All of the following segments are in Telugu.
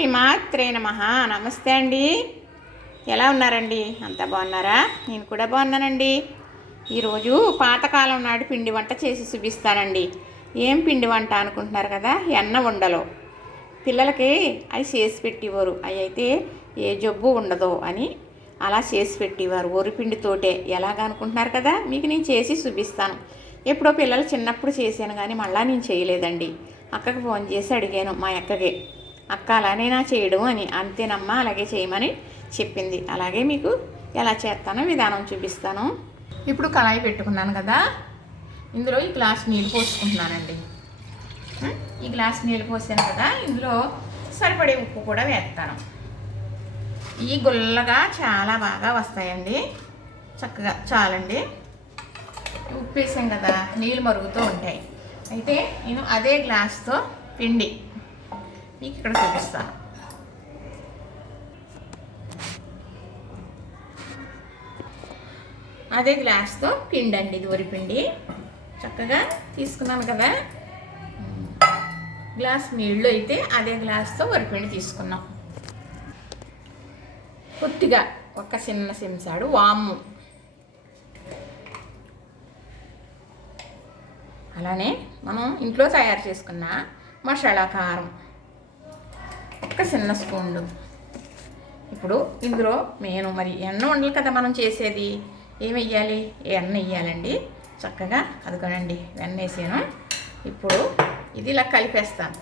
శ్రీమాత్రే నమ. నమస్తే అండి. ఎలా ఉన్నారండి? అంతా బాగున్నారా? నేను కూడా బాగున్నానండి. ఈరోజు పాతకాలం నాటి పిండి వంట చేసి చూపిస్తానండి. ఏం పిండి వంట అనుకుంటున్నారు కదా? ఎన్న ఉండలో పిల్లలకి అవి చేసి పెట్టేవారు. అవి అయితే ఏ జబ్బు ఉండదో అని అలా చేసి పెట్టేవారు. ఒరిపిండితోటే ఎలాగ అనుకుంటున్నారు కదా? మీకు నేను చేసి చూపిస్తాను. ఎప్పుడో పిల్లలు చిన్నప్పుడు చేశాను కానీ మళ్ళీ నేను చేయలేదండి. అక్కకి ఫోన్ చేసి అడిగాను మా అక్కకి. అక్క అలానేనా చేయడం అని అంతేనమ్మా అలాగే చేయమని చెప్పింది. అలాగే మీకు ఎలా చేస్తానో విధానం చూపిస్తాను. ఇప్పుడు కళాయి పెట్టుకున్నాను కదా ఇందులో ఈ గ్లాస్ నీళ్ళు పోసుకుంటున్నానండి. ఈ గ్లాస్ నీళ్ళు పోసాను కదా ఇందులో సరిపడే ఉప్పు కూడా వేస్తాను. ఈ గుల్లగా చాలా బాగా వస్తాయండి. చక్కగా చాలండి. ఉప్పు వేసాం కదా నీళ్ళు మరుగుతూ ఉంటాయి. అయితే నేను అదే గ్లాస్తో పిండి మీకు ఇక్కడ చూపిస్తాను అదే గ్లాస్తో పిండి అండి ఇది వరిపిండి. చక్కగా తీసుకున్నాను కదా. గ్లాస్ నీళ్ళు అయితే అదే గ్లాస్తో వరిపిండి తీసుకున్నాం. కొద్దిగా ఒక చిన్న చెంచాడు వాము. అలానే మనం ఇంట్లో తయారు చేసుకున్న మసాలా కారం. ఒక చిన్న స్పూన్లు ఇప్పుడు ఇందులో నేను మరి ఎన్న వండలు కదా మనం చేసేది. ఏమి వెయ్యాలి? ఎన్న వేయాలండి చక్కగా అదుకోనండి వెన్న వేసాను ఇప్పుడు ఇది ఇలా కలిపేస్తాను.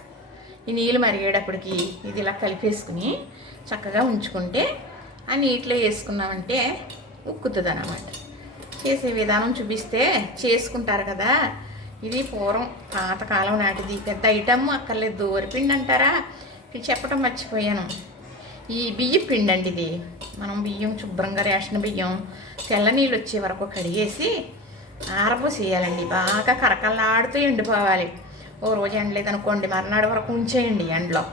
ఈ నీళ్ళు మరిగేటప్పటికి ఇది ఇలా కలిపేసుకుని చక్కగా ఉంచుకుంటే ఆ నీటిలో వేసుకున్నామంటే ఉక్కుతుంది అన్నమాట చేసే విధానం చూపిస్తే చేసుకుంటారు కదా. ఇది పూర్వం పాతకాలం నాటిది. పెద్ద ఐటమ్ అక్కర్లేదు. వరిపిండి అంటారా? ఇది చెప్పడం మర్చిపోయాను. ఈ బియ్యం పిండి అండి ఇది. మనం బియ్యం శుభ్రంగా రేషన్ బియ్యం తెల్ల నీళ్ళు వచ్చే వరకు కడిగేసి ఆరబోసేయాలండి బాగా కరకల్లాడుతూ ఎండిపోవాలి. ఓ రోజు ఎండలేదు అనుకోండి మర్నాడు వరకు ఉంచేయండి ఎండలో.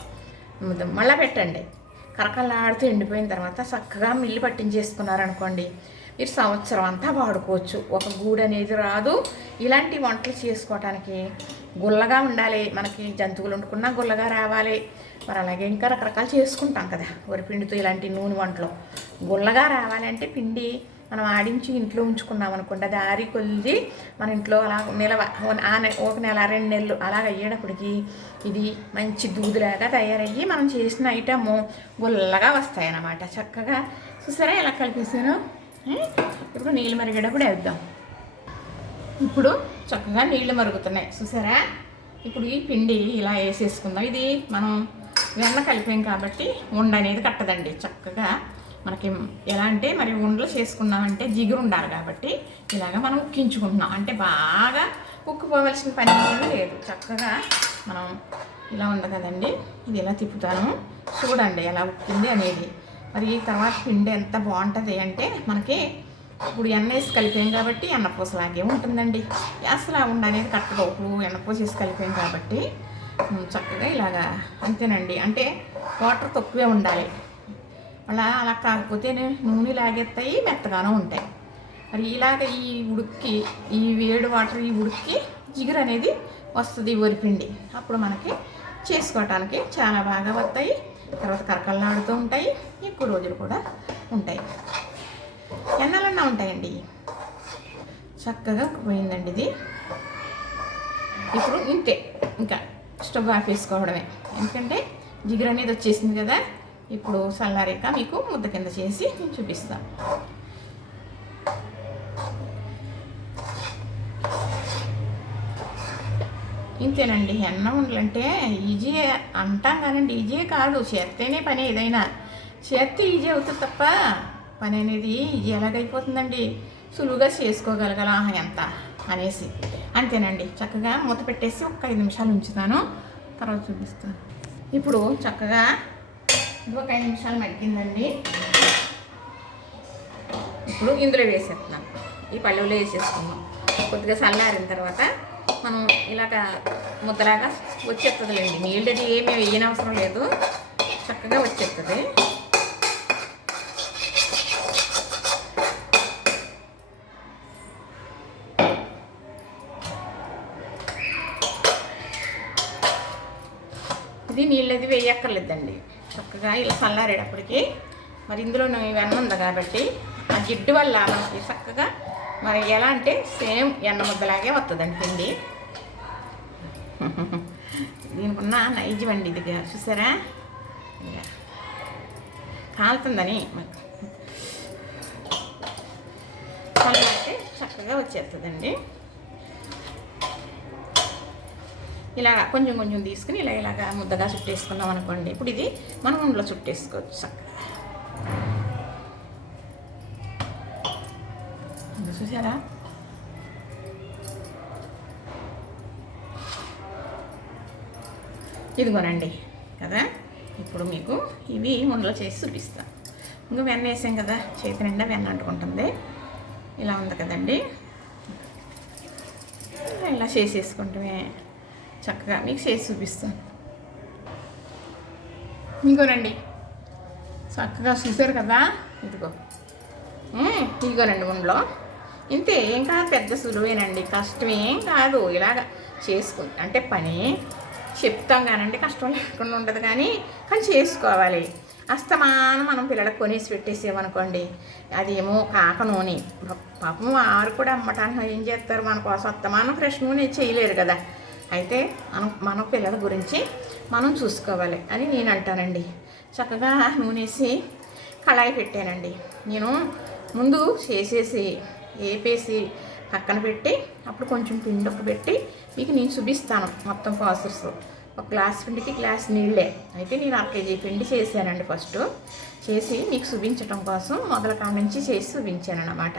మళ్ళీ పెట్టండి. కరకల్లాడుతూ ఎండిపోయిన తర్వాత చక్కగా మిల్లు పట్టించేసుకున్నారనుకోండి ఇటు సంవత్సరం అంతా వాడుకోవచ్చు. ఒక గూడు అనేది రాదు. ఇలాంటి వంటలు చేసుకోవటానికి గుల్లగా ఉండాలి. మనకి జంతువులు వండుకున్నా గుల్లగా రావాలి. మరి అలాగే ఇంకా రకరకాలు చేసుకుంటాం కదా. వరిపిండితో ఇలాంటి నూనె వంటలు. గుల్లగా రావాలంటే పిండి మనం ఆడించి ఇంట్లో ఉంచుకున్నాం అనుకోండి. అది ఆరి కొలిది మన ఇంట్లో అలా నిలవ ఆ ఒక నెల రెండు నెలలు అలాగ అయ్యేటప్పటికి ఇది మంచి దూదులాగా తయారయ్యి మనం చేసిన ఐటమ్ గుల్లగా వస్తాయన్నమాట. చక్కగా చూసారా ఎలా కలిపేసాను ఇప్పుడు నీళ్ళు మరిగేటప్పుడు వేద్దాం. ఇప్పుడు చక్కగా నీళ్ళు మరుగుతున్నాయి. చూసారా? ఇప్పుడు ఈ పిండి ఇలా వేసేసుకుందాం. ఇది మనం వెన్న కలిపాం కాబట్టి ఉండ అనేది కట్టదండి. చక్కగా మనకి ఎలా అంటే మరి ఉండలు చేసుకున్నామంటే జిగురు ఉండాలి కాబట్టి ఇలాగ మనం ఉక్కించుకుంటున్నాం. అంటే బాగా ఉక్కుపోవలసిన పని కూడా లేదు. చక్కగా మనం ఇలా ఉంది కదండి ఇది ఇలా తిప్పుతాను? చూడండి ఎలా ఉక్కింది అనేది. మరి ఈ తర్వాత పిండి ఎంత బాగుంటుంది అంటే మనకి ఇప్పుడు ఎన్న వేసి కలిపాం కాబట్టి ఎన్నపూసలాగే ఉంటుందండి. అసలు ఆ ఉండ అనేది కట్టదు. ఇప్పుడు ఎన్నపూస వేసి కలిపాం కాబట్టి చక్కగా ఇలాగా అంతేనండి. అంటే వాటర్ తక్కువే ఉండాలి. అలా అలా కాకపోతే నూనె లాగేస్తాయి మెత్తగానూ ఉంటాయి. మరి ఇలాగ ఈ ఉడికి ఈ వేడి వాటర్ ఈ ఉడికి జిగురు అనేది వస్తుంది వరిపిండి అప్పుడు మనకి చేసుకోవటానికి చాలా బాగా వస్తాయి. తర్వాత కరకల్లాడుతూ ఉంటాయి ఎక్కువ రోజులు కూడా ఉంటాయి. ఎన్నాలన్నా ఉంటాయండి? చక్కగా పోయిందండి ఇది. ఇప్పుడు ఇంతే. ఇంకా స్టవ్ ఆపేసుకోవడమే ఎందుకంటే జిగురు అనేది వచ్చేసింది కదా. ఇప్పుడు చల్లారాక మీకు ముద్ద కింద చేసి నేను చూపిస్తాను. ఇంతేనండి. ఎన్న ఉండాలంటే ఈజీ అంటాం కానండి. ఈజీ కాదు. చేస్తేనే పని ఏదైనా. చేస్తే ఈజీ అవుతుంది తప్ప పని అనేది ఈజీ ఎలాగైపోతుందండి? సులువుగా చేసుకోగలగల ఎంత అనేసి. అంతేనండి. చక్కగా మూత పెట్టేసి ఒక ఐదు నిమిషాలు ఉంచుతాను. తర్వాత చూపిస్తాను. ఇప్పుడు చక్కగా ఇది ఒక ఐదు నిమిషాలు మగ్గిందండి. ఇప్పుడు ఇందులో వేసేస్తున్నాను. ఈ పళ్ళులో వేసేసుకున్నాం కొద్దిగా చల్లారిన తర్వాత మనం ఇలాగ ముద్దలాగా వచ్చేస్తుందిలేండి నీళ్ళు అది ఏమీ వేయనవసరం లేదు. చక్కగా వచ్చేస్తుంది ఇది నీళ్ళది వేయక్కర్లేదండి. చక్కగా ఇలా చల్లారేటప్పటికి మరి ఇందులో వెన్న ఉంది కాబట్టి ఆ జిడ్డు వల్ల మనకి చక్కగా మరి ఎలా అంటే సేమ్ ఎన్న ముద్దలాగే వస్తుందండి పిండి. దీనికి ఉన్న నైజం అండి ఇది. చూసారా? కాలుతుందని చల్లారితే చక్కగా వచ్చేస్తుందండి. ఇలా కొంచెం కొంచెం తీసుకుని ఇలా ఇలాగా ముద్దగా చుట్టేసుకున్నాం అనుకోండి. ఇప్పుడు ఇది మనం ఉండలో చుట్టేసుకోవచ్చు చక్కగా. చూసారా? ఇదిగోనండి కదా? ఇప్పుడు మీకు ఇవి ఉండలు చేసి చూపిస్తాను ఇంకా వెన్న వేసాం కదా చేతి నిండా వెన్న అంటుకుంటుంది. ఇలా ఉంది కదండి. ఇలా చేసేసుకుంటమే చక్కగా మీకు చేసి చూపిస్తాను ఇంకోనండి చక్కగా చూసారు కదా? ఇదిగో. ఇదిగోనండి ఉండలో ఇంతే ఏం కాదు పెద్ద సులువేనండి. కష్టం ఏం కాదు. ఇలాగ చేసుకుని అంటే పని చెప్తాం కానండి కష్టం లేకుండా ఉండదు కానీ కానీ చేసుకోవాలి. అస్తమానం మనం పిల్లలకు కొనేసి పెట్టేసామనుకోండి అదేమో కాక నూనె. పాపం వారు కూడా అమ్మటానికి ఏం చేస్తారు? మన కోసం అస్తమానం ఫ్రెష్ నూనె చేయలేరు కదా. అయితే మనం మన పిల్లల గురించి మనం చూసుకోవాలి అని నేను అంటానండి. చక్కగా నూనె వేసి కళాయి పెట్టానండి. నేను ముందు చేసేసి వేపేసి పక్కన పెట్టి అప్పుడు కొంచెం పిండి పెట్టి మీకు నేను చూపిస్తాను మొత్తం ప్రాసెస్. ఒక గ్లాస్ పిండికి గ్లాస్ నీళ్ళే. అయితే నేను అర కేజీ పిండి చేశానండి ఫస్ట్. చేసి మీకు చూపించడం కోసం మొదల నుంచి చేసి చూపించాను అనమాట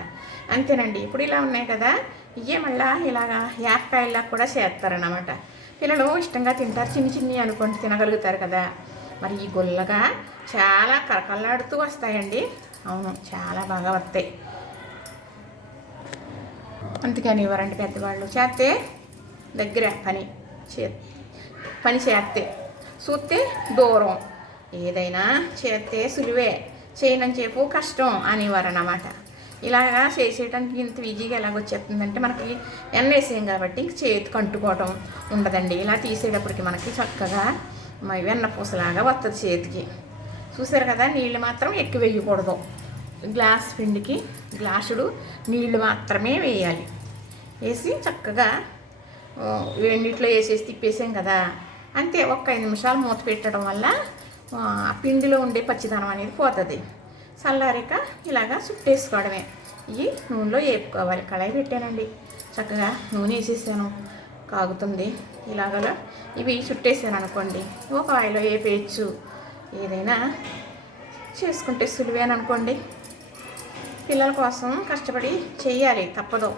అంతేనండి. ఇప్పుడు ఇలా ఉన్నాయి కదా ఇవే మళ్ళా ఇలాగా యాప్కాయల్లా కూడా చేస్తారన్నమాట. పిల్లలు ఇష్టంగా తింటారు. చిన్ని చిన్ని అనుకుంటూ తినగలుగుతారు కదా. మరి ఈ గుల్లగా చాలా కరకల్లాడుతూ వస్తాయండి. అవును చాలా బాగా వస్తాయి. అందుకని ఎవరండి పెద్దవాళ్ళు. చేస్తే దగ్గర పని చే పని చేస్తే చూస్తే దూరం. ఏదైనా చేస్తే సులువే. చేయనని చెప్పు కష్టం అనేవారు అన్నమాట. ఇలాగా చేసేయడానికి ఇంత ఈజీగా ఎలాగొచ్చేస్తుందంటే మనకి ఎన్న వేసేయం కాబట్టి ఇంక చేతికి ఉండదండి. ఇలా తీసేటప్పటికి మనకి చక్కగా వెన్న పూసలాగా వస్తుంది చేతికి. చూసారు కదా నీళ్ళు మాత్రం ఎక్కువ వేయకూడదు. గ్లాస్ పిండికి గ్లాసుడు నీళ్ళు మాత్రమే వేయాలి. వేసి చక్కగా ఆ, వేడినీటిలో వేసేసి తిప్పేసాం కదా. అంతే ఒక్క ఐదు నిమిషాలు మూత పెట్టడం వల్ల ఆ పిండిలో ఉండే పచ్చిదనం అనేది పోతుంది. చల్లారాక ఇలాగా చుట్టేసుకోవడమే. ఇవి నూనెలో వేపుకోవాలి. కళాయి పెట్టానండి. చక్కగా నూనె వేసేసాను. కాగుతుంది. ఇలాగలా ఇవి చుట్టేసాను అనుకోండి. ఒక ఆయిలో వేపేయచ్చు. ఏదైనా చేసుకుంటే సులువేననుకోండి పిల్లల కోసం కష్టపడి చేయాలి తప్పదు.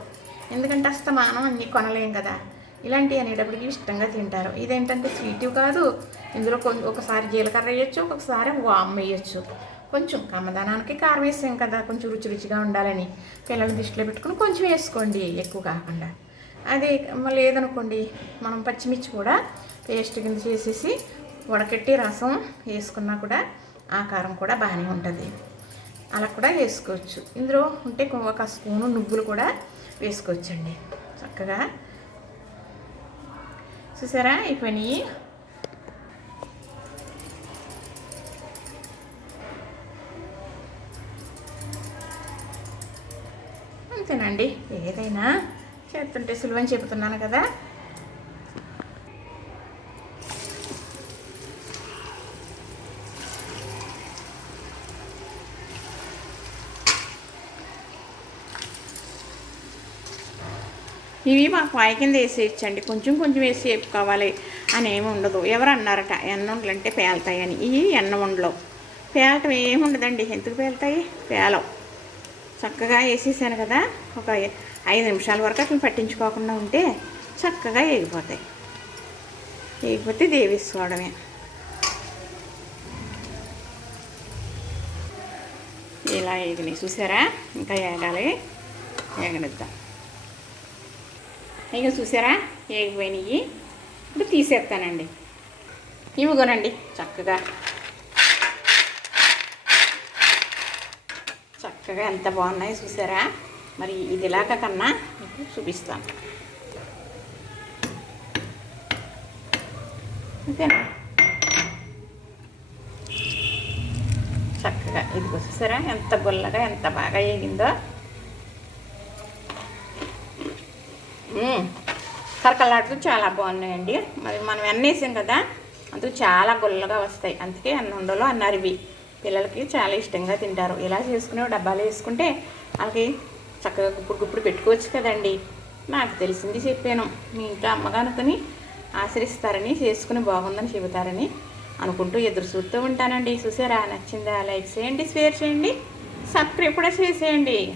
ఎందుకంటే అస్తమానం అన్నీ కొనలేం కదా. ఇలాంటివి అనేటప్పటికి ఇష్టంగా తింటారు. ఇదేంటంటే స్వీట్ కాదు. ఇందులో కొంచెం ఒకసారి జీలకర్ర వేయచ్చు ఒక్కొక్కసారి వామ్ వేయచ్చు. కొంచెం కమ్మదానానికి కారం వేసాం కదా కొంచెం రుచి రుచిగా ఉండాలని. పిల్లల దృష్టిలో పెట్టుకుని కొంచెం వేసుకోండి ఎక్కువ కాకుండా. అదే లేదనుకోండి మనం పచ్చిమిర్చి కూడా పేస్ట్ కింద చేసేసి ఉడకెట్టి రసం వేసుకున్నా కూడా ఆ కారం కూడా బాగానే ఉంటుంది. అలా కూడా వేసుకోవచ్చు. ఇందులో ఉంటే ఒక స్పూను నువ్వులు కూడా వేసుకోవచ్చండి. చక్కగా చూసారా? అయిపోయినాయి. అంతేనండి. ఏదైనా చేస్తుంటే సులువని చెబుతున్నాను కదా. ఇవి మాకు పాయ కింద వేసేయచ్చండి కొంచెం కొంచెం వేసి వేపుకోవాలి అని ఏమి ఉండదు. ఎవరు అన్నారట ఎన్న ఉండలు అంటే పేలుతాయని ఇవి ఎన్న ఉండలు పేలటం ఏమి ఉండదండి. ఎందుకు పేలుతాయి? పేలవు. చక్కగా వేసేసాను కదా. ఒక ఐదు నిమిషాల వరకు అట్లా పట్టించుకోకుండా ఉంటే చక్కగా వేగిపోతాయి. వేగిపోతే దేవేసుకోవడమే. ఇలా వేగినాయి. చూసారా? ఇంకా వేగాలి. వేగనిద్దాం. ఇక చూసారా? వేగిపోయినాయి ఇప్పుడు తీసేస్తానండి. ఇవిగోనండి చక్కగా. చక్కగా ఎంత బాగున్నాయి చూసారా? మరి ఇది ఇలాగ కన్నా మీకు చూపిస్తాను. అంతేనా? చక్కగా. ఇది చూసారా? ఎంత గుల్లగా ఎంత బాగా వేగిందో. కరకలాడుతూ చాలా బాగున్నాయండి. మరి మనం ఎన్నేసాం కదా అందుకు చాలా గుల్లగా వస్తాయి. అందుకే అన్నండలో అన్నారు ఇవి పిల్లలకి చాలా ఇష్టంగా తింటారు. ఇలా చేసుకునే డబ్బాలు డబ్బాలో వేసుకుంటే వాళ్ళకి చక్కగా గుప్పుడు గుప్పుడు పెట్టుకోవచ్చు కదండి. నాకు తెలిసింది చెప్పాను. మీ ఇంట్లో అమ్మగా ఆశ్రయిస్తారని చేసుకుని బాగుందని చెబుతారని అనుకుంటూ ఎదురు చూస్తూ ఉంటానండి. చూసారా? నచ్చిందా? లైక్ చేయండి షేర్ చేయండి సబ్స్క్రైబ్ కూడా చేసేయండి.